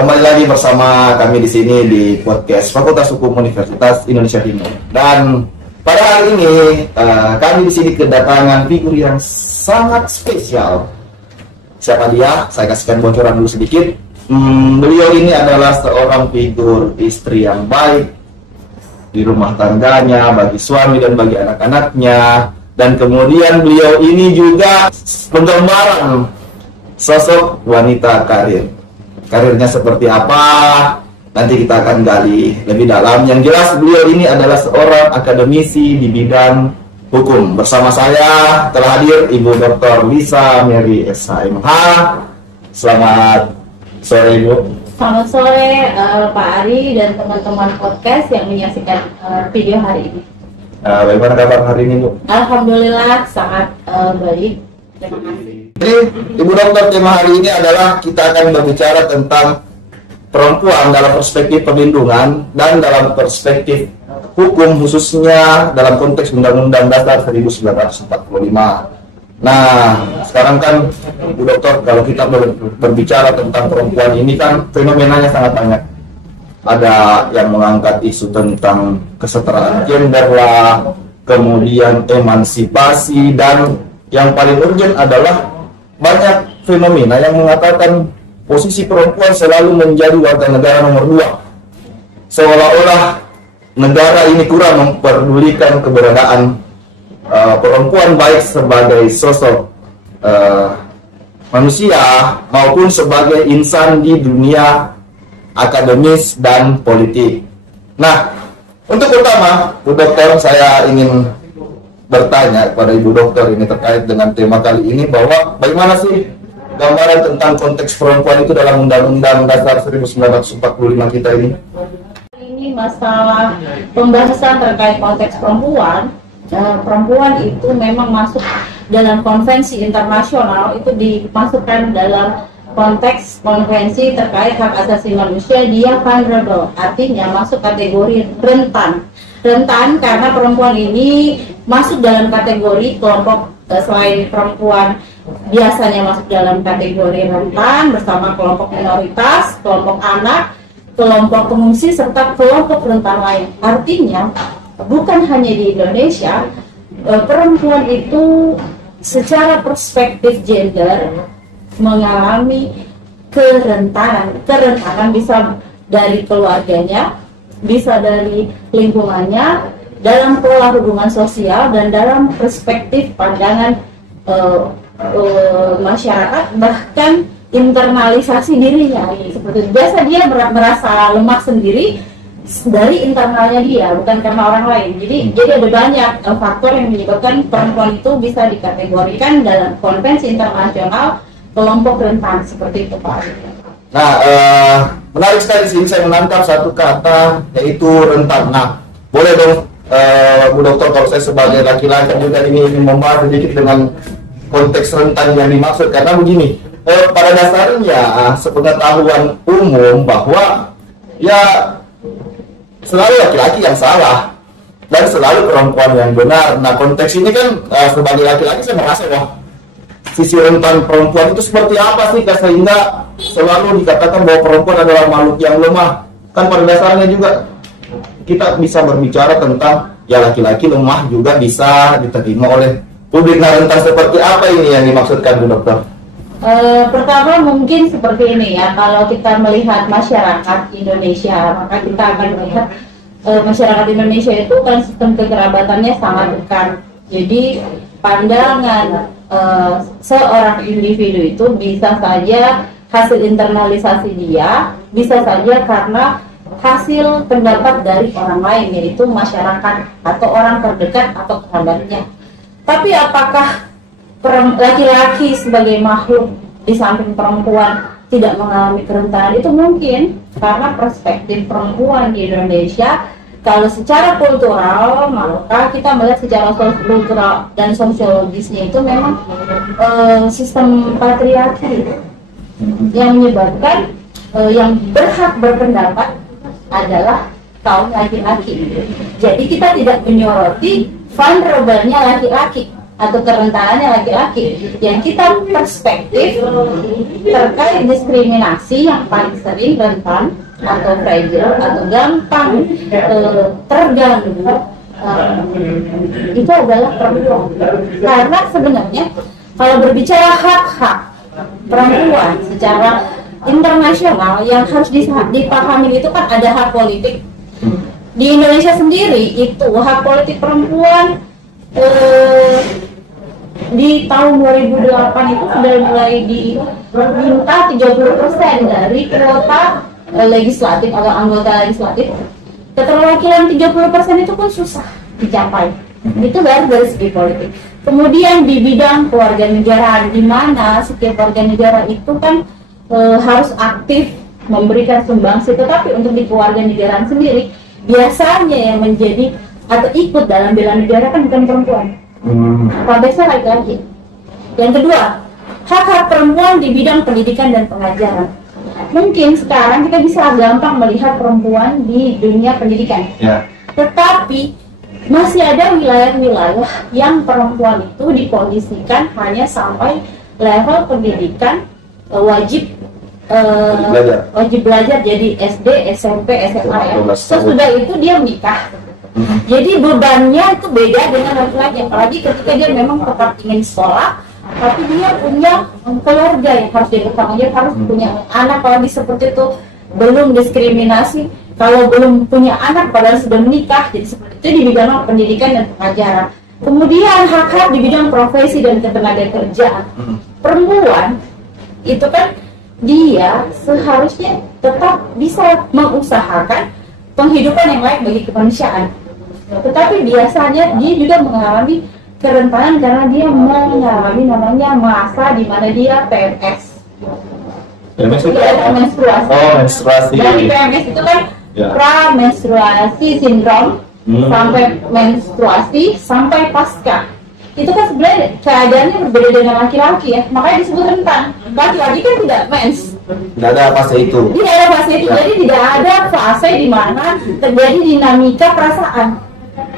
Kembali lagi bersama kami di sini di podcast Fakultas Hukum Universitas Indonesia Timur. Dan pada hari ini kami di sini kedatangan figur yang sangat spesial. Siapa dia? Saya kasihkan bocoran dulu sedikit. Beliau ini adalah seorang figur istri yang baik di rumah tangganya, bagi suami dan bagi anak-anaknya. Dan kemudian beliau ini juga penggambaran sosok wanita karir. Karirnya seperti apa, nanti kita akan gali lebih dalam. Yang jelas beliau ini adalah seorang akademisi di bidang hukum. Bersama saya telah hadir Ibu Dr. Lisa Mary SHMH. Selamat sore Ibu. Selamat sore Pak Ari dan teman-teman podcast yang menyaksikan video hari ini. Bagaimana kabar hari ini Bu? Alhamdulillah sangat baik. Terima kasih. Jadi Ibu Dokter, tema hari ini adalah kita akan berbicara tentang perempuan dalam perspektif perlindungan dan dalam perspektif hukum, khususnya dalam konteks Undang-Undang Dasar 1945. Nah, sekarang kan Ibu Dokter, kalau kita berbicara tentang perempuan ini kan fenomenanya sangat banyak. Ada yang mengangkat isu tentang kesetaraan gender lah, kemudian emansipasi, dan yang paling urgent adalah banyak fenomena yang mengatakan posisi perempuan selalu menjadi warga negara nomor 2. Seolah-olah negara ini kurang memperdulikan keberadaan perempuan baik sebagai sosok manusia maupun sebagai insan di dunia akademis dan politik. Nah, untuk pertama, Bu Dokter, saya ingin bertanya kepada Ibu Dokter ini terkait dengan tema kali ini, bahwa bagaimana sih gambaran tentang konteks perempuan itu dalam Undang-Undang Dasar 1945 kita ini? Ini masalah pembahasan terkait konteks perempuan. Perempuan itu memang masuk dalam konvensi internasional, itu dimasukkan dalam konteks konvensi terkait hak asasi manusia. Dia vulnerable, artinya masuk kategori rentan karena perempuan ini masuk dalam kategori kelompok, selain perempuan biasanya masuk dalam kategori rentan bersama kelompok minoritas, kelompok anak, kelompok pengungsi, serta kelompok rentan lain. Artinya bukan hanya di Indonesia, perempuan itu secara perspektif gender mengalami kerentanan bisa dari keluarganya, bisa dari lingkungannya, dalam pola hubungan sosial, dan dalam perspektif pandangan masyarakat, bahkan internalisasi dirinya. Seperti biasa dia merasa lemah sendiri dari internalnya dia, bukan karena orang lain. Jadi ada banyak faktor yang menyebabkan perempuan itu bisa dikategorikan dalam konvensi internasional kelompok rentan, seperti itu Pak. Nah, menarik sekali sih, saya menangkap satu kata, yaitu rentan. Nah, boleh dong Bu Dokter, kalau saya sebagai laki-laki juga ini ingin membahas sedikit dengan konteks rentan yang dimaksud. Karena begini, pada dasarnya sepengetahuan umum bahwa ya selalu laki-laki yang salah dan selalu perempuan yang benar. Nah, konteks ini kan sebagai laki-laki saya merasa, wah, sisi rentan perempuan itu seperti apa sih, sehingga selalu dikatakan bahwa perempuan adalah makhluk yang lemah. Kan pada dasarnya juga kita bisa berbicara tentang ya laki-laki lemah juga bisa diterima oleh publik. Nah, rentan seperti apa ini yang dimaksudkan Bu Dokter? Pertama mungkin seperti ini ya, kalau kita melihat masyarakat Indonesia, maka kita akan melihat masyarakat Indonesia itu kan sistem kekerabatannya sangat dekat. Jadi pandangan seorang individu itu bisa saja hasil internalisasi dia, bisa saja karena hasil pendapat dari orang lain, yaitu masyarakat atau orang terdekat atau kerabatnya. Tapi apakah laki-laki sebagai makhluk di samping perempuan tidak mengalami kerentanan? Itu mungkin karena perspektif perempuan di Indonesia. Kalau secara kultural, maka kita melihat secara kultural dan sosiologisnya itu memang sistem patriarki yang menyebabkan yang berhak berpendapat adalah kaum laki-laki. Jadi kita tidak menyoroti vulnerable-nya laki-laki, atau kerentanannya laki-laki. Yang kita perspektif terkait diskriminasi yang paling sering rentan atau fragile atau gampang terganggu itu adalah perempuan. Karena sebenarnya kalau berbicara hak-hak perempuan secara internasional yang harus dipahami itu kan ada hak politik. Di Indonesia sendiri itu hak politik perempuan di tahun 2008 itu sudah mulai diminta 30% dari kuota legislatif atau anggota legislatif. Keterwakilan 30% itu pun susah dicapai. Itu baru dari segi politik. Kemudian di bidang kewarganegaraan, di mana setiap warga negara itu kan harus aktif memberikan sumbangsi, tetapi untuk di kewarganegaraan sendiri biasanya yang menjadi atau ikut dalam bela negara kan bukan perempuan, konteksnya laki-laki. Yang kedua, hak-hak perempuan di bidang pendidikan dan pengajaran. Mungkin sekarang kita bisa gampang melihat perempuan di dunia pendidikan, tetapi masih ada wilayah-wilayah yang perempuan itu dikondisikan hanya sampai level pendidikan wajib belajar, jadi SD, SMP, SMA ya. Sesudah itu dia menikah. Jadi bebannya itu beda dengan laki-laki, apalagi ketika dia memang tetap ingin sekolah, tapi dia punya keluarga yang harus dia bertanggung jawab, harus punya anak. Apalagi seperti itu belum diskriminasi, kalau belum punya anak padahal sudah menikah, jadi seperti itu di bidang pendidikan dan pengajaran. Kemudian hak-hak di bidang profesi dan ketenagakerjaan. Perempuan itu kan dia seharusnya tetap bisa mengusahakan penghidupan yang layak bagi kemanusiaan. Tetapi biasanya dia juga mengalami kerentanan karena dia mengalami namanya masa di mana dia PMS. PMS itu menstruasi. Oh, menstruasi. Dari PMS itu kan pra-menstruasi sindrom sampai menstruasi sampai pasca. Itu kan sebenarnya keadaannya berbeda dengan laki-laki ya, makanya disebut rentan. Laki-laki kan tidak mens, tidak ada fase itu. Tidak ada fase itu, jadi tidak ada fase di mana terjadi dinamika perasaan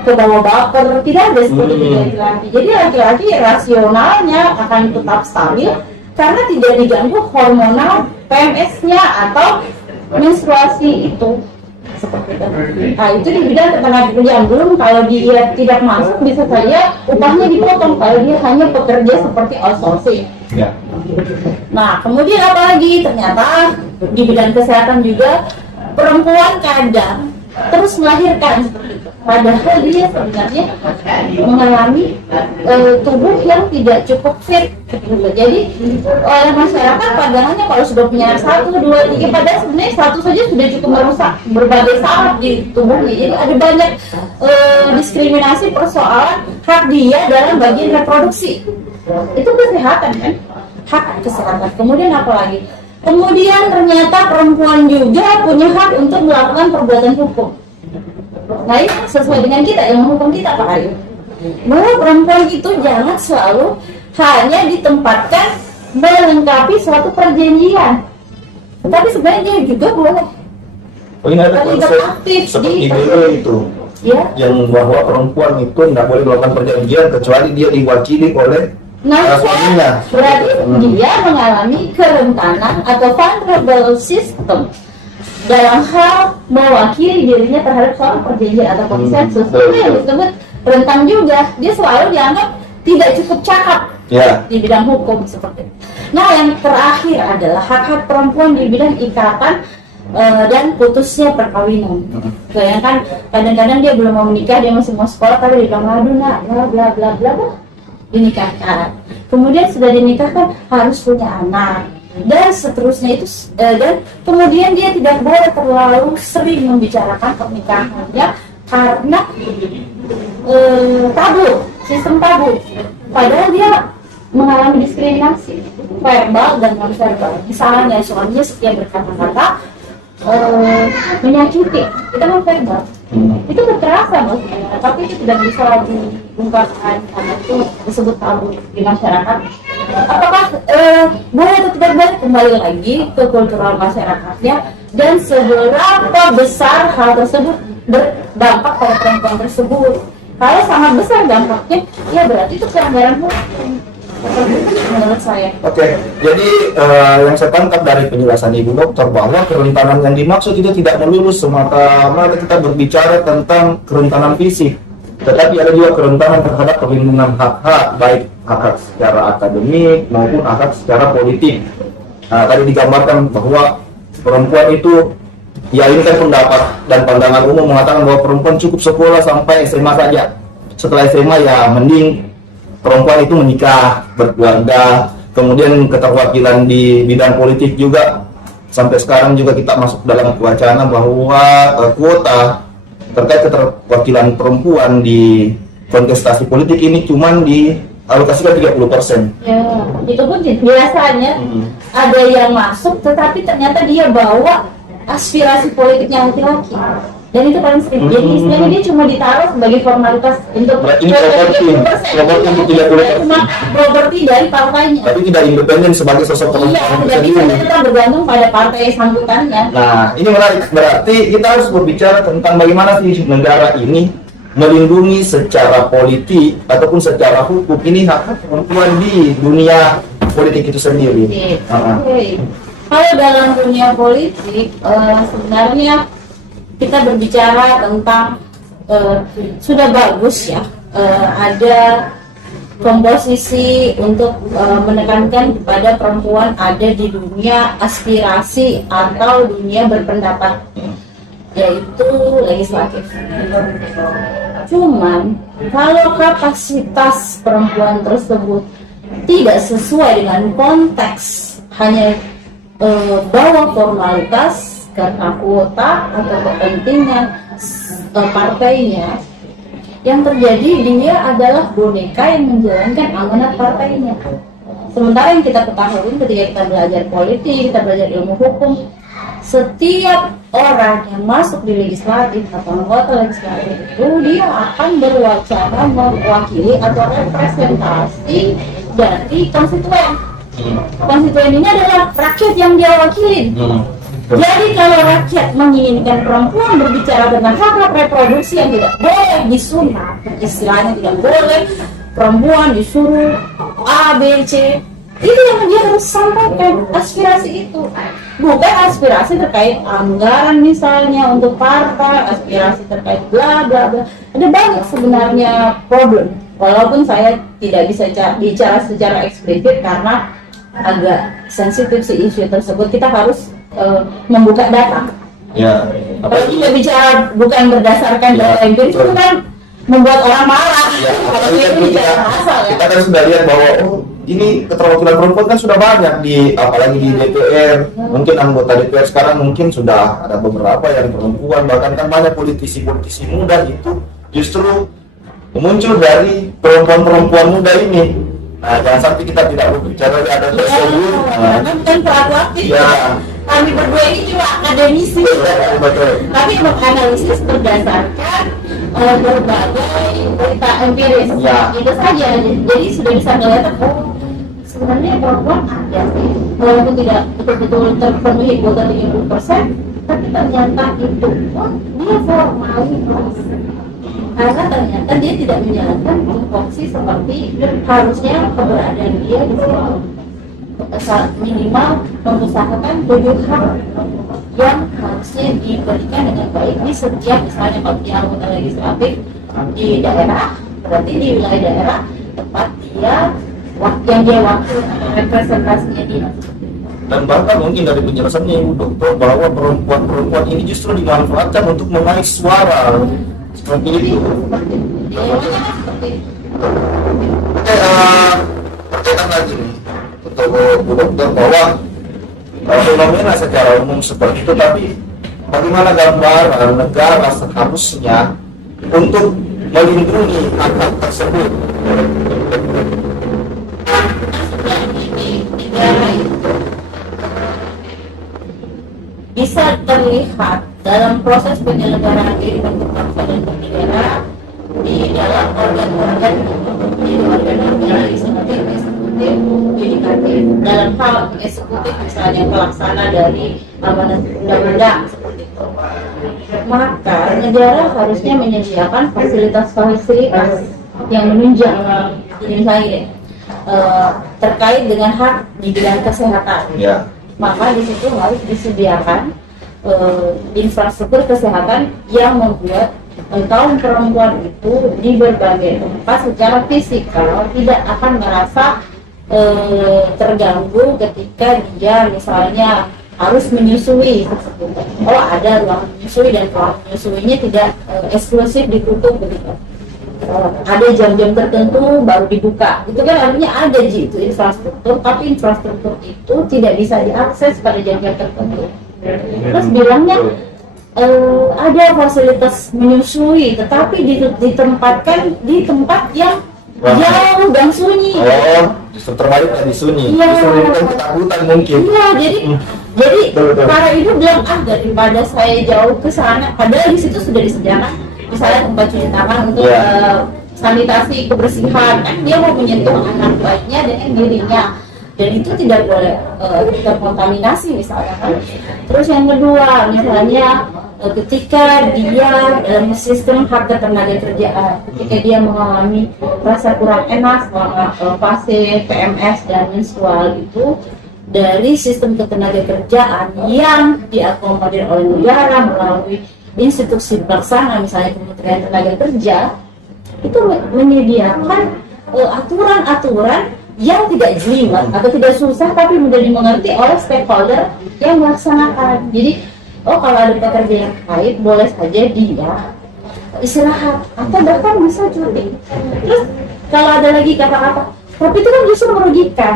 ke bawah baper, tidak ada seperti itu laki-laki. Jadi laki-laki rasionalnya akan tetap stabil karena tidak diganggu hormonal PMS-nya atau menstruasi itu. Seperti itu. Nah itu di bidang ketenagakerjaan. Belum kalau dia tidak masuk bisa saja upahnya dipotong kalau dia hanya pekerja seperti outsourcing. Nah kemudian apalagi ternyata di bidang kesehatan juga perempuan kadang terus melahirkan seperti itu. Padahal dia sebenarnya mengalami tubuh yang tidak cukup fit. Jadi oleh masyarakat pandangannya kalau sudah punya 1, 2, 3, padahal sebenarnya 1 saja sudah cukup merusak berbagai saraf di tubuhnya. Jadi ada banyak diskriminasi persoalan hak dia dalam bagian reproduksi. Itu kesehatan kan, hak kesehatan. Kemudian apa lagi? Kemudian ternyata perempuan juga punya hak untuk melakukan perbuatan hukum. Nah ini sesuai dengan kita, ilmu hukum kita Pak Ayu. Bahwa perempuan itu jangan selalu hanya ditempatkan melengkapi suatu perjanjian, tapi sebenarnya dia juga boleh terlibat aktif seperti dulu itu, yang bahwa perempuan itu tidak boleh melakukan perjanjian kecuali dia diwakili oleh suaminya. Berarti dia mengalami kerentanan atau vulnerable system dalam hal mewakili dirinya terhadap suatu perjanjian atau konsensus. Itu yang disebut rentan juga. Dia selalu dianggap tidak cukup cakap di bidang hukum seperti itu. Nah yang terakhir adalah hak-hak perempuan di bidang ikatan dan putusnya perkawinan. Bayangkan kadang-kadang dia belum mau menikah, dia masih mau sekolah, tapi dia bilang aduh nak bla bla bla bla, dinikahkan. Kemudian sudah dinikahkan harus punya anak dan seterusnya itu, dan kemudian dia tidak boleh terlalu sering membicarakan pernikahannya karena tabu, sistem tabu. Padahal dia mengalami diskriminasi verbal dan non verbal. Misalnya suaminya setiap berkata-kata menyakiti, itu non verbal. Itu kekerasan maksudnya, tapi itu tidak bisa diungkapkan karena itu disebut tabu di masyarakat. Apakah boleh atau tidak boleh, kembali lagi ke kultural masyarakatnya dan seberapa besar hal tersebut berdampak pada perempuan tersebut. Kalau sangat besar dampaknya, ya berarti itu pelanggaran hukum. Menurut saya. Oke, jadi yang saya tangkap dari penjelasan Ibu Dokter bahwa kerentanan yang dimaksud itu tidak melulu semata-mata kita berbicara tentang kerentanan fisik, tetapi ada juga kerentanan terhadap perlindungan hak-hak, baik hak-hak secara akademik maupun hak-hak secara politik. Nah, tadi digambarkan bahwa perempuan itu, ya ini kan pendapat dan pandangan umum mengatakan bahwa perempuan cukup sekolah sampai SMA saja. Setelah SMA ya mending perempuan itu menikah, berkeluarga, kemudian keterwakilan di bidang politik juga. Sampai sekarang juga kita masuk dalam wacana bahwa kuota terkait keterwakilan perempuan di kontestasi politik ini cuman dialokasikan 30%. Ya, itu pun biasanya ada yang masuk, tetapi ternyata dia bawa aspirasi politiknya laki-laki. Dan itu paling sering. Jadi istilahnya dia cuma ditaruh sebagai formalitas untuk properti dari partainya. Tapi tidak independen sebagai sosok perempuan. Iya, jadi kita bergantung pada partai sambutannya. Nah, ini menarik. Berarti kita harus berbicara tentang bagaimana sih negara ini melindungi secara politik ataupun secara hukum ini hak perempuan di dunia politik itu sendiri. Oke. Kalau dalam dunia politik sebenarnya kita berbicara tentang sudah bagus ya, ada komposisi untuk menekankan kepada perempuan ada di dunia aspirasi atau dunia berpendapat, yaitu legislatif. Cuman kalau kapasitas perempuan tersebut tidak sesuai dengan konteks, hanya bawa formalitas karena kuota atau kepentingan partainya, yang terjadi dia adalah boneka yang menjalankan amanat partainya. Sementara yang kita ketahui ketika kita belajar politik, kita belajar ilmu hukum, setiap orang yang masuk di legislatif atau anggota legislatif itu dia akan berwacana mewakili atau representasi dari konstituen. Konstituen ini adalah rakyat yang dia wakili. Jadi kalau rakyat menginginkan perempuan berbicara tentang hak reproduksi yang tidak boleh disunat, istilahnya tidak boleh perempuan disuruh A, B, C, itu yang dia harus sampaikan aspirasi itu, bukan aspirasi terkait anggaran misalnya untuk partai, aspirasi terkait bla bla bla. Ada banyak sebenarnya problem, walaupun saya tidak bisa bicara secara eksplisit karena agak sensitif si isu tersebut. Kita harus membuka data. Ya. Kalau kita bicara bukan berdasarkan data empiris itu kan membuat orang marah. Ya, Kalau kita bicara asal ya. Kita kan sudah lihat bahwa ini keterwakilan perempuan kan sudah banyak apalagi di DPR. Mungkin anggota DPR sekarang mungkin sudah ada beberapa yang perempuan, bahkan kan banyak politisi-politisi muda itu justru muncul dari perempuan-perempuan muda ini. Nah, jangan sampai kita tidak berbicara ada tersebut. Bukan pelaku aktif. Ya. Kami berdua ini cuma akademisi. Betul. Tapi menganalisis berdasarkan berbagai berita empiris. Ya. Itu saja. Jadi sudah bisa melihat sebenarnya perempuan ada sih, walaupun tidak betul-betul terpenuhi kuota 30%, tapi ternyata itu pun dia formalitas. Karena ternyata dia tidak menjalankan fungsi seperti harusnya keberadaan dia di situ. Minimal mengusahakan 7 hal yang harusnya diberikan dengan baik di setiap, misalnya kalau dia anggota legislatif di daerah, berarti di wilayah daerah tempat dia yang dia wakil representasinya dia. Dan bahkan mungkin dari penjelasannya Ibu Dokter bahwa perempuan-perempuan ini justru dimanfaatkan untuk mengais suara seperti itu. Oke, pertanyaan lagi nih untuk Bu Dokter bahwa fenomena secara umum seperti itu, tapi bagaimana gambaran negara seharusnya untuk melindungi hak-hak tersebut? Bisa terlihat dalam proses penyelenggaraan kehidupan berbangsa dan bernegara di dalam organ-organ legislatif, eksekutif, yudikatif. Dalam hal eksekutif misalnya pelaksana dari amanat undang-undang seperti itu. maka negara harusnya menyediakan fasilitas-fasilitas yang menunjang. Jadi misalnya deh, terkait dengan hak di bidang kesehatan, Ya. maka di situ harus disediakan infrastruktur kesehatan yang membuat kaum perempuan itu di berbagai tempat secara fisikal tidak akan merasa terganggu ketika dia misalnya harus menyusui. Oh, ada ruang menyusui dan ruang menyusuinya tidak eksklusif ditutup begitu. Ada jam-jam tertentu baru dibuka. Itu kan artinya ada itu infrastruktur, tapi infrastruktur itu tidak bisa diakses pada jam-jam tertentu. Terus bilangnya ada fasilitas menyusui, tetapi ditempatkan di tempat yang jauh dan sunyi. Oh, justru terbalik di sunyi. Iya. Justru kan ketakutan mungkin. Iya, jadi para ibu bilang daripada saya jauh ke sana, padahal di situ sudah disediakan misalnya tempat cuci tangan untuk sanitasi kebersihan, kan dia mau menyentuh anak bayinya dan dirinya, dan itu tidak boleh terkontaminasi misalnya kan. Terus yang kedua misalnya ketika dia dalam sistem harga tenaga kerjaan, ketika dia mengalami rasa kurang enak selama fase PMS dan menstrual itu, dari sistem ketenaga kerjaan yang diakomodir oleh negara melalui institusi pelaksana misalnya Kementerian Tenaga Kerja itu menyediakan aturan-aturan yang tidak jelimet atau tidak susah tapi menjadi mengerti oleh stakeholder yang melaksanakan. Jadi kalau ada pekerja yang haid boleh saja dia istirahat atau bahkan bisa cuti. Terus kalau ada lagi kata-kata tapi itu kan justru merugikan.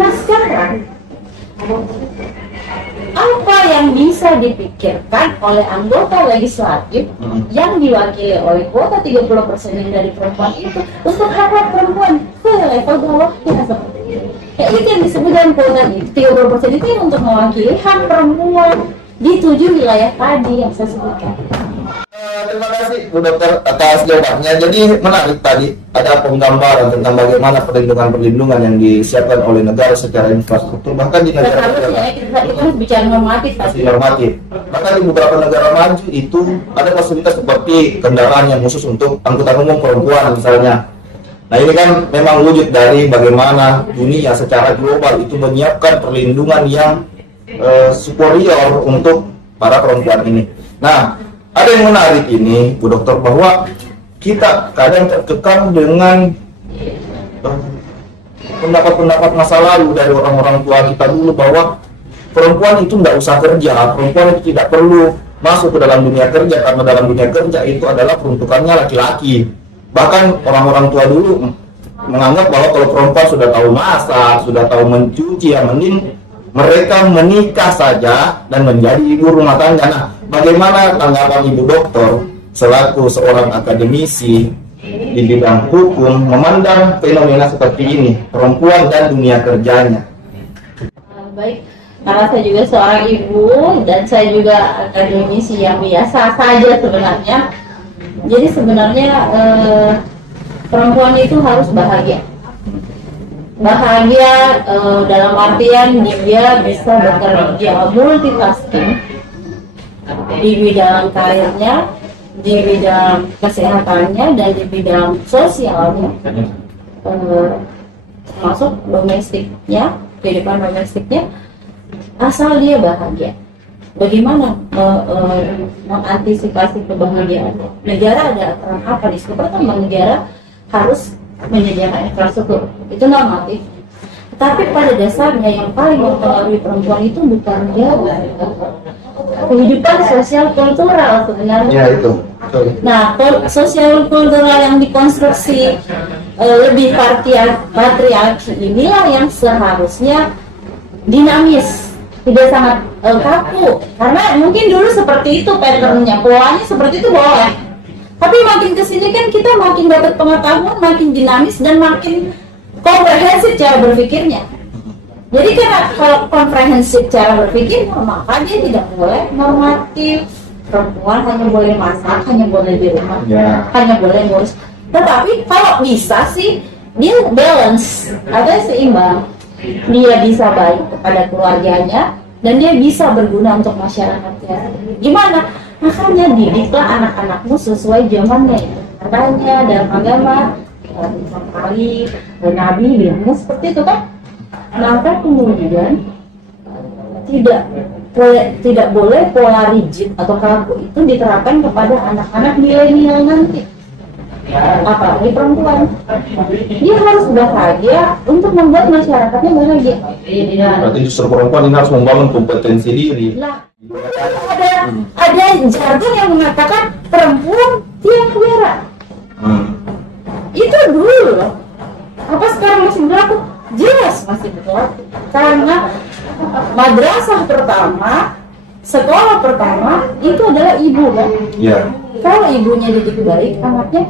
Nah sekarang apa yang bisa dipikirkan oleh anggota legislatif yang diwakili oleh kuota 30% yang dari perempuan itu untuk hak-hak perempuan ke level bawahnya seperti itu. Ya itu yang disebut dengan kuota itu 30% itu yang untuk mewakili hak perempuan di 7 wilayah tadi yang saya sebutkan. Terima kasih Bu Dokter atas jawabannya. Jadi menarik tadi ada penggambaran tentang bagaimana perlindungan yang disiapkan oleh negara secara infrastruktur, bahkan di negara kita harus bicara normatif pasti. Normatif. Bahkan di beberapa negara maju itu ada fasilitas seperti kendaraan yang khusus untuk angkutan umum perempuan misalnya. Nah ini kan memang wujud dari bagaimana dunia secara global itu menyiapkan perlindungan yang superior untuk para perempuan ini. Nah, ada yang menarik ini, Bu Dokter, bahwa kita kadang terkekang dengan pendapat-pendapat masa lalu dari orang-orang tua kita dulu bahwa perempuan itu tidak usah kerja, perempuan itu tidak perlu masuk ke dalam dunia kerja karena dalam dunia kerja itu adalah peruntukannya laki-laki. Bahkan orang-orang tua dulu menganggap bahwa kalau perempuan sudah tahu masak, sudah tahu mencuci, yang mending mereka menikah saja dan menjadi ibu rumah tangga. Nah, bagaimana tanggapan Ibu Dokter selaku seorang akademisi di bidang hukum memandang fenomena seperti ini, perempuan dan dunia kerjanya? Baik, karena saya juga seorang ibu dan saya juga akademisi yang biasa saja sebenarnya. Jadi sebenarnya perempuan itu harus bahagia. Bahagia dalam artian dia bisa bekerja multitasking di bidang karirnya, di bidang kesehatannya, dan di bidang sosialnya, termasuk domestiknya, kehidupan domestiknya, asal dia bahagia. Bagaimana mengantisipasi kebahagiaan? Negara ada aturan apa di situ? Pertama, negara harus menyediakan infrastruktur, itu normatif. Tapi pada dasarnya yang paling mempengaruhi perempuan itu bukan dia, kehidupan sosial kultural sebenarnya. Ya itu. Nah, sosial kultural yang dikonstruksi lebih patriarki inilah yang seharusnya dinamis, tidak sangat kaku. Karena mungkin dulu seperti itu patternnya, polanya seperti itu boleh. Tapi makin kesini kan kita makin dapat pengetahuan, makin dinamis dan makin komprehensif cara berpikirnya. Jadi karena kalau komprehensif cara berpikir, maka dia tidak boleh normatif. Perempuan hanya boleh masak, hanya boleh di rumah, hanya boleh ngurus. Tetapi kalau bisa sih dia balance, ada seimbang. Dia bisa baik kepada keluarganya dan dia bisa berguna untuk masyarakatnya. Gimana? Makanya didiklah anak-anakmu sesuai zamannya itu. Makanya dalam agama kali Nabi bilangnya seperti itu kan. Maka kemudian tidak boleh pola rigid atau kaku itu diterapkan kepada anak-anak milenial nanti, apalagi perempuan. Dia harus bahagia untuk membuat masyarakatnya bahagia. Berarti justru perempuan ini harus membangun kompetensi diri. Nah, ada jargon yang mengatakan perempuan tiang negara. Itu dulu loh. Apa sekarang masih berlaku? Jelas masih berlaku. Karena madrasah pertama, sekolah pertama itu adalah ibu kan? Iya. Kalau ibunya didik baik, anaknya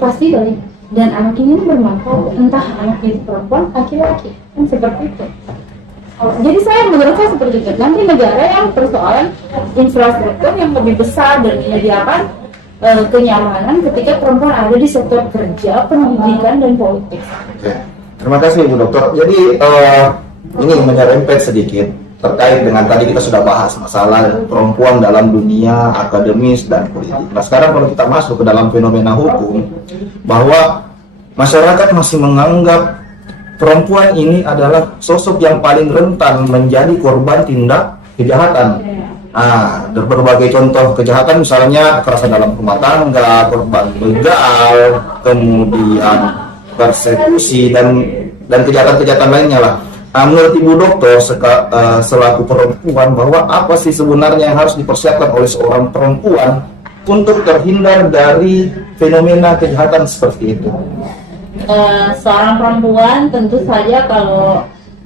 pasti baik. Dan anak ini bermanfaat, entah anak itu perempuan, laki-laki, kan seperti itu. Jadi menurut saya seperti itu. Nanti negara yang persoalan infrastruktur yang lebih besar dan menyediakan kenyamanan ketika perempuan ada di sektor kerja, pendidikan, dan politik. Oke. Terima kasih Bu Dokter. Jadi ini menyerempet sedikit terkait dengan tadi kita sudah bahas masalah perempuan dalam dunia akademis dan politik. Nah sekarang kalau kita masuk ke dalam fenomena hukum, bahwa masyarakat masih menganggap perempuan ini adalah sosok yang paling rentan menjadi korban tindak kejahatan. Nah, berbagai contoh kejahatan misalnya kekerasan dalam rumah tangga, korban begal, kemudian persekusi dan kejahatan-kejahatan lainnya lah. Nah, menurut Ibu Dokter selaku perempuan, bahwa apa sih sebenarnya yang harus dipersiapkan oleh seorang perempuan untuk terhindar dari fenomena kejahatan seperti itu? Seorang perempuan tentu saja, kalau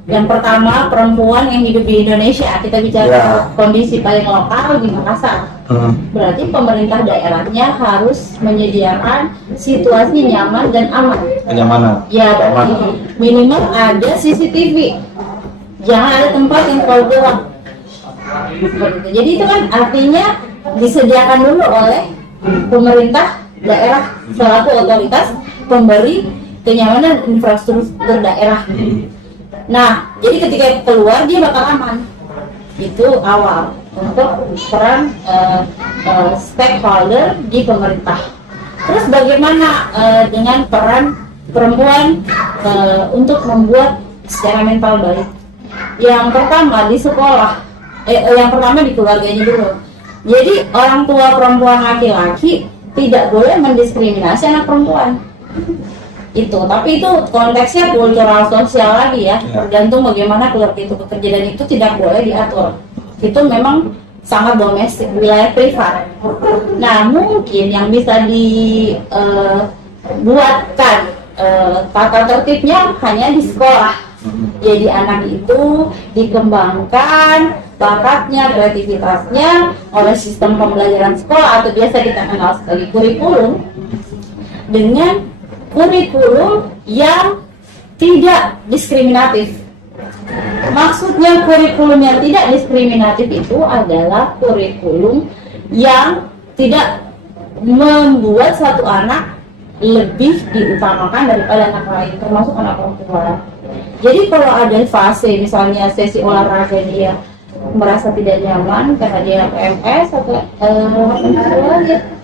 yang pertama perempuan yang hidup di Indonesia, kita bicara kondisi paling lokal di Makassar, berarti pemerintah daerahnya harus menyediakan situasi nyaman dan aman. Kenyamanan. Ya, berarti minimal ada CCTV, jangan ada tempat yang kau gelap. Jadi itu kan artinya disediakan dulu oleh pemerintah daerah selaku otoritas pemberi kenyamanan infrastruktur daerah. Nah, jadi ketika keluar dia bakal aman. Itu awal untuk peran stakeholder di pemerintah. Terus bagaimana dengan peran perempuan untuk membuat secara mental baik? Yang pertama di sekolah, yang pertama di keluarganya dulu. Jadi orang tua perempuan laki-laki tidak boleh mendiskriminasi anak perempuan. Tapi itu konteksnya kultural sosial lagi ya, tergantung bagaimana keluarga itu bekerja, dan itu tidak boleh diatur. Itu memang sangat domestik, wilayah privat. Nah, mungkin yang bisa dibuatkan tata tertibnya hanya di sekolah. Jadi anak itu dikembangkan bakatnya, kreativitasnya oleh sistem pembelajaran sekolah atau biasa kita kenal sebagai kurikulum, dengan kurikulum yang tidak diskriminatif. Maksudnya kurikulum yang tidak diskriminatif itu adalah kurikulum yang tidak membuat satu anak lebih diutamakan daripada anak lain, termasuk anak perempuan. Jadi kalau ada fase misalnya sesi olahraga dia merasa tidak nyaman karena dia PMS atau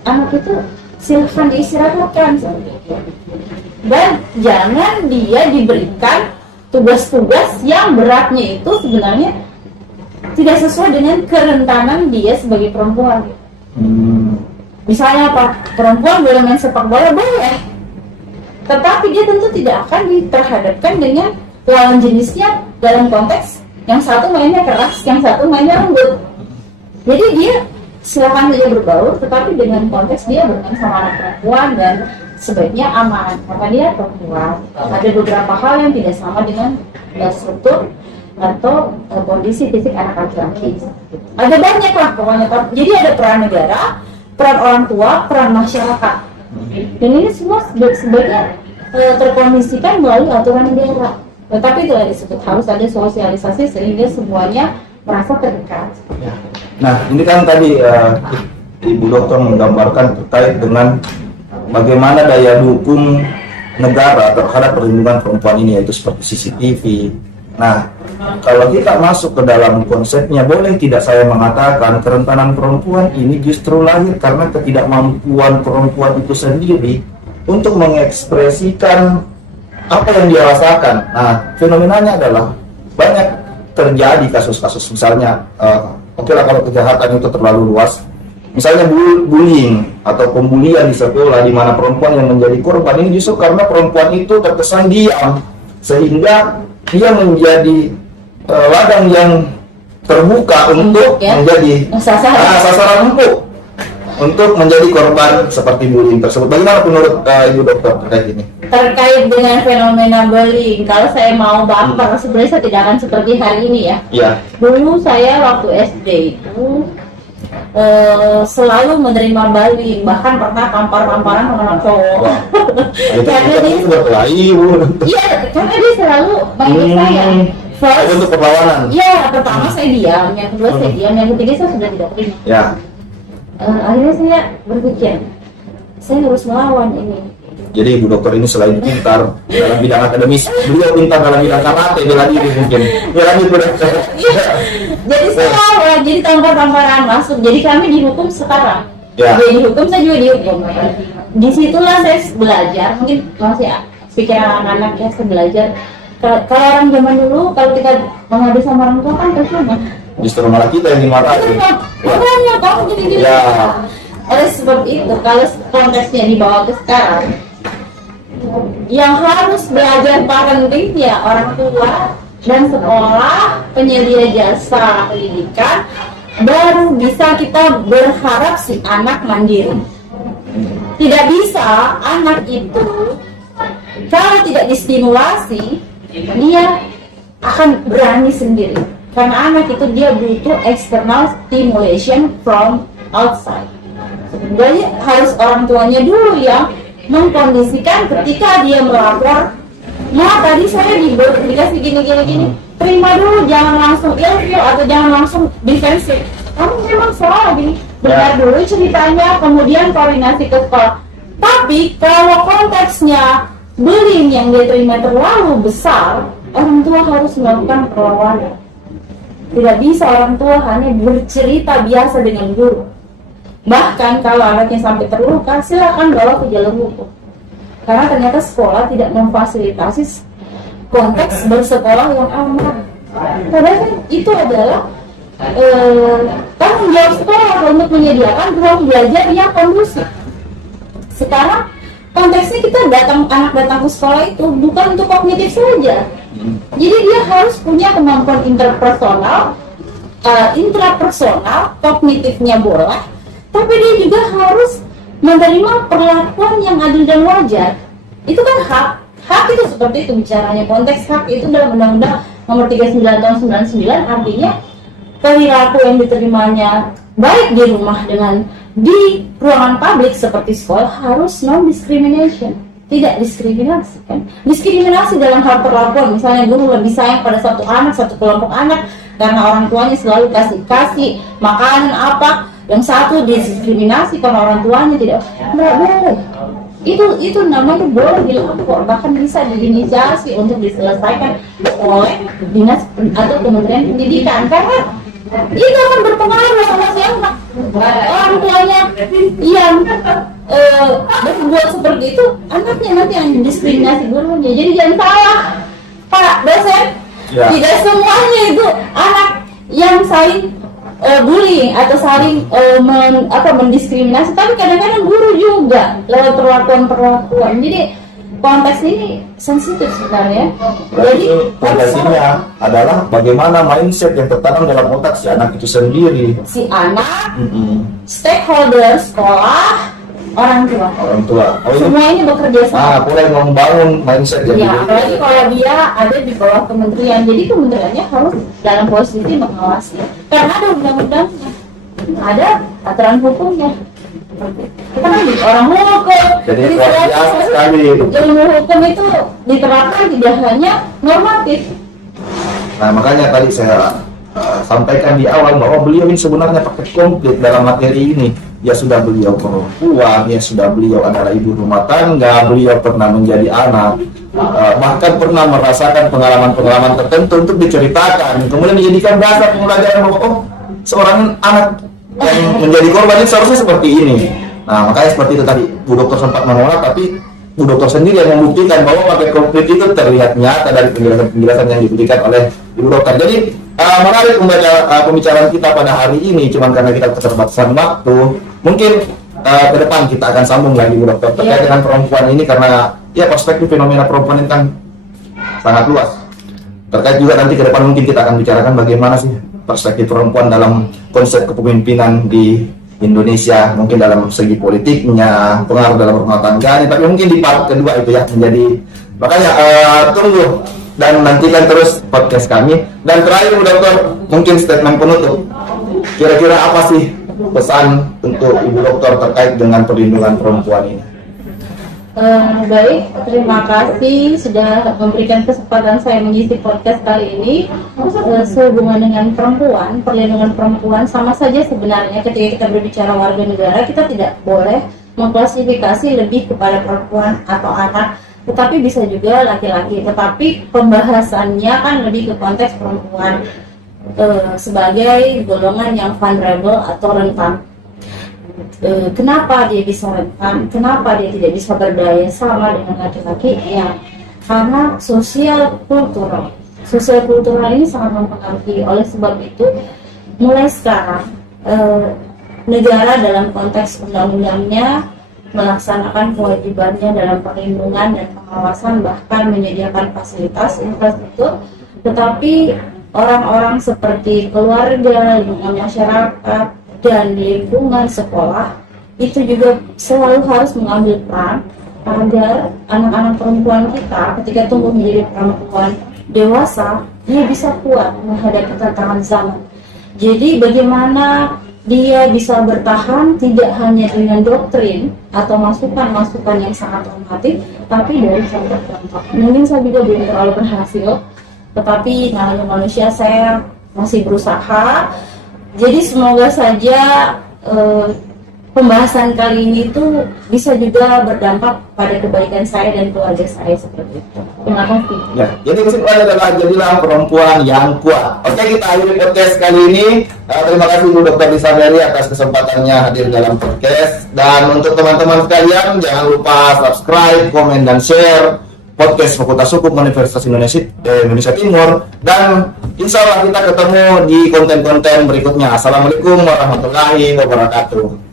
anak itu silahkan diistirahatkan. Dan jangan dia diberikan tugas-tugas yang beratnya itu sebenarnya tidak sesuai dengan kerentanan dia sebagai perempuan. Misalnya apa? Perempuan boleh main sepak bola, boleh. Tetapi dia tentu tidak akan diterhadapkan dengan lawan jenisnya dalam konteks yang satu mainnya keras, yang satu mainnya lembut. Jadi dia silakan saja berbaur, tetapi dengan konteks dia bermain sama anak perempuan dan sebaiknya aman, maka dia perempuan. Ada beberapa hal yang tidak sama dengan struktur atau kondisi fisik anak laki-laki. Ada banyak lah pokoknya. Jadi ada peran negara, peran orang tua, peran masyarakat. Dan ini semua sebaiknya terkondisikan melalui aturan negara. Tetapi itu disebut harus ada sosialisasi sehingga semuanya merasa terikat. Nah, ini kan tadi Ibu Dokter menggambarkan terkait dengan bagaimana daya dukung negara terhadap perlindungan perempuan ini, yaitu seperti CCTV. Nah, kalau kita masuk ke dalam konsepnya, boleh tidak saya mengatakan kerentanan perempuan ini justru lahir karena ketidakmampuan perempuan itu sendiri untuk mengekspresikan apa yang dia rasakan. Nah, fenomenanya adalah banyak terjadi kasus-kasus, misalnya oke lah kalau kejahatan itu terlalu luas, misalnya bullying atau pembulian di sekolah, di mana perempuan yang menjadi korban ini justru karena perempuan itu terkesan diam, sehingga dia menjadi ladang yang terbuka untuk menjadi sasaran empuk untuk menjadi korban seperti bullying tersebut. Bagaimana menurut Ibu Dokter terkait ini? Terkait dengan fenomena bullying, kalau saya mau baper, sebenarnya saya tidak akan seperti hari ini ya. Ya. Dulu saya waktu SD itu selalu menerima bullying, bahkan pernah tampar-tamparan sama anak cowok. Karena dia selalu manggil saya. First, untuk perlawanan. Iya, pertama saya diam, yang kedua saya diam, yang ketiga saya sudah tidak terima. Ya. Akhirnya saya berpikir, saya harus melawan ini. Jadi Ibu Dokter ini selain pintar dalam bidang akademis, beliau pintar dalam bidang karate bela diri mungkin. Ya lanjut Bu Dokter. Jadi saya lawan, jadi tampar-tamparan masuk. Jadi kami dihukum sekarang. Ya. Jadi dihukum, saya juga dihukum. Disitulah saya belajar, mungkin masih pikiran anak-anak ya, saya belajar. Kalau orang zaman dulu, kalau kita mengadu sama orang tua kan percuma. Justru malah kita yang dimarahin. Makanya kamu jadi gini. Ya. Oleh sebab itu, kalau konteksnya dibawa ke sekarang, yang harus belajar parenting ya orang tua dan sekolah, penyedia jasa pendidikan, baru bisa kita berharap si anak mandiri. Tidak bisa anak itu kalau tidak distimulasi, dia akan berani sendiri. Karena anak itu dia butuh external stimulation from outside. Jadi harus orang tuanya dulu yang mengkondisikan ketika dia melapor, "Ma, tadi saya dikasih gini. Terima dulu, jangan langsung ilfil atau jangan langsung defensif. Kamu memang salah gini. Dengar dulu ceritanya, kemudian koordinasi ke sekolah." Tapi kalau konteksnya bullying yang dia terima terlalu besar, orang tua harus melakukan perlawanan. Tidak bisa orang tua hanya bercerita biasa dengan guru. Bahkan kalau anaknya sampai terluka, silakan bawa ke jalur hukum. Karena ternyata sekolah tidak memfasilitasi konteks bersekolah yang aman. Padahal kan itu adalah tanggung jawab sekolah untuk menyediakan ruang belajar yang kondusif. Sekarang konteksnya kita anak datang ke sekolah itu bukan untuk kognitif saja. Jadi dia harus punya kemampuan intrapersonal, kognitifnya boleh, tapi dia juga harus menerima perlakuan yang adil dan wajar. Itu kan hak. Hak itu seperti itu bicaranya. Konteks hak itu dalam Undang-Undang Nomor 39 Tahun 99 artinya perilaku yang diterimanya baik di rumah dengan di ruangan publik seperti sekolah harus non-discrimination. Tidak diskriminasi kan. Diskriminasi dalam hal perlakuan, misalnya guru lebih sayang pada satu anak, satu kelompok anak karena orang tuanya selalu kasih makanan apa, yang satu diskriminasi karena orang tuanya tidak boleh. Itu namanya boleh dilapor, bahkan bisa diinisiasi untuk diselesaikan oleh dinas atau Kementerian Pendidikan, karena itu akan berpengaruh sama si anak. Orang tuanya yang berbuat seperti itu, anaknya nanti yang diskriminasi gurunya. Jadi jangan salah, Pak dosen. Ya. Tidak semuanya itu anak yang saling bullying atau saling mendiskriminasi, tapi kadang-kadang guru juga lewat perlakuan. Jadi konteks ini sensitif sebenarnya. Jadi konteks-nya adalah bagaimana mindset yang tertanam dalam otak si anak itu sendiri. Si anak, stakeholder sekolah, orang tua. Semua ini bekerja sama. Mulai membangun mindset ya, apalagi kalau dia ada di bawah kementerian. Jadi kementeriannya harus dalam posisi mengawasi. Karena ada undang-undangnya, ada aturan hukumnya. Kita kan orang hukum. Jadi biasa sekali. Ilmu hukum itu diterapkan tidak hanya normatif. Nah, makanya tadi saya sampaikan di awal bahwa beliau ini sebenarnya paket komplit dalam materi ini. Ya sudah beliau perempuan, ya sudah beliau adalah ibu rumah tangga, beliau pernah menjadi anak, bahkan pernah merasakan pengalaman-pengalaman tertentu untuk diceritakan, kemudian dijadikan dasar pembelajaran bahwa oh, seorang anak yang menjadi korban ini seharusnya seperti ini. Nah, makanya seperti itu tadi Bu Dokter sempat menolak, tapi Bu Dokter sendiri yang membuktikan bahwa paket komplit itu terlihat nyata dari penjelasan-penjelasan yang diberikan oleh Ibu Dokter. Jadi menarik pembicaraan kita pada hari ini, cuman karena kita keterbatasan waktu, mungkin ke depan kita akan sambung lagi Bu Dokter terkait dengan perempuan ini, karena ya perspektif fenomena perempuan ini kan sangat luas. Terkait juga nanti ke depan mungkin kita akan bicarakan bagaimana sih perspektif perempuan dalam konsep kepemimpinan di Indonesia, mungkin dalam segi politiknya, pengaruh dalam rumah tangganya, tapi mungkin di part kedua itu ya menjadi, makanya tunggu dan nantikan terus podcast kami. Dan terakhir Bu Dokter, mungkin statement penutup, kira-kira apa sih pesan untuk Ibu Dokter terkait dengan perlindungan perempuan ini? Baik, terima kasih sudah memberikan kesempatan saya mengisi podcast kali ini. Sehubungan dengan perempuan, perlindungan perempuan sama saja sebenarnya ketika kita berbicara warga negara, kita tidak boleh mengklasifikasi lebih kepada perempuan atau anak, tetapi bisa juga laki-laki. Tetapi pembahasannya kan lebih ke konteks perempuan sebagai golongan yang vulnerable atau rentan. Kenapa dia bisa rentan? Kenapa dia tidak bisa berdaya sama dengan laki-laki? Ya, karena sosial kultural ini sangat mempengaruhi. Oleh sebab itu, mulai sekarang negara dalam konteks undang-undangnya melaksanakan kewajibannya dalam perlindungan dan pengawasan, bahkan menyediakan fasilitas infrastruktur. Tetapi orang-orang seperti keluarga, lingkungan masyarakat, dan lingkungan sekolah itu juga selalu harus mengambil peran agar anak-anak perempuan kita ketika tumbuh menjadi perempuan dewasa, dia bisa kuat menghadapi tantangan zaman. Jadi bagaimana dia bisa bertahan tidak hanya dengan doktrin atau masukan-masukan yang sangat normatif, tapi dari contoh-contoh. Mungkin saya juga belum terlalu berhasil, tetapi namanya manusia, saya masih berusaha. Jadi semoga saja pembahasan kali ini tuh bisa juga berdampak pada kebaikan saya dan keluarga saya seperti itu. Terima kasih. Ya, jadi kesimpulannya adalah jadilah perempuan yang kuat. Oke, kita akhiri podcast kali ini. Terima kasih Bu Dokter Lisa Mary atas kesempatannya hadir dalam podcast. Dan untuk teman-teman sekalian, jangan lupa subscribe, komen, dan share podcast Fakultas Hukum Universitas Indonesia Timur, dan insya Allah kita ketemu di konten-konten berikutnya. Assalamualaikum warahmatullahi wabarakatuh.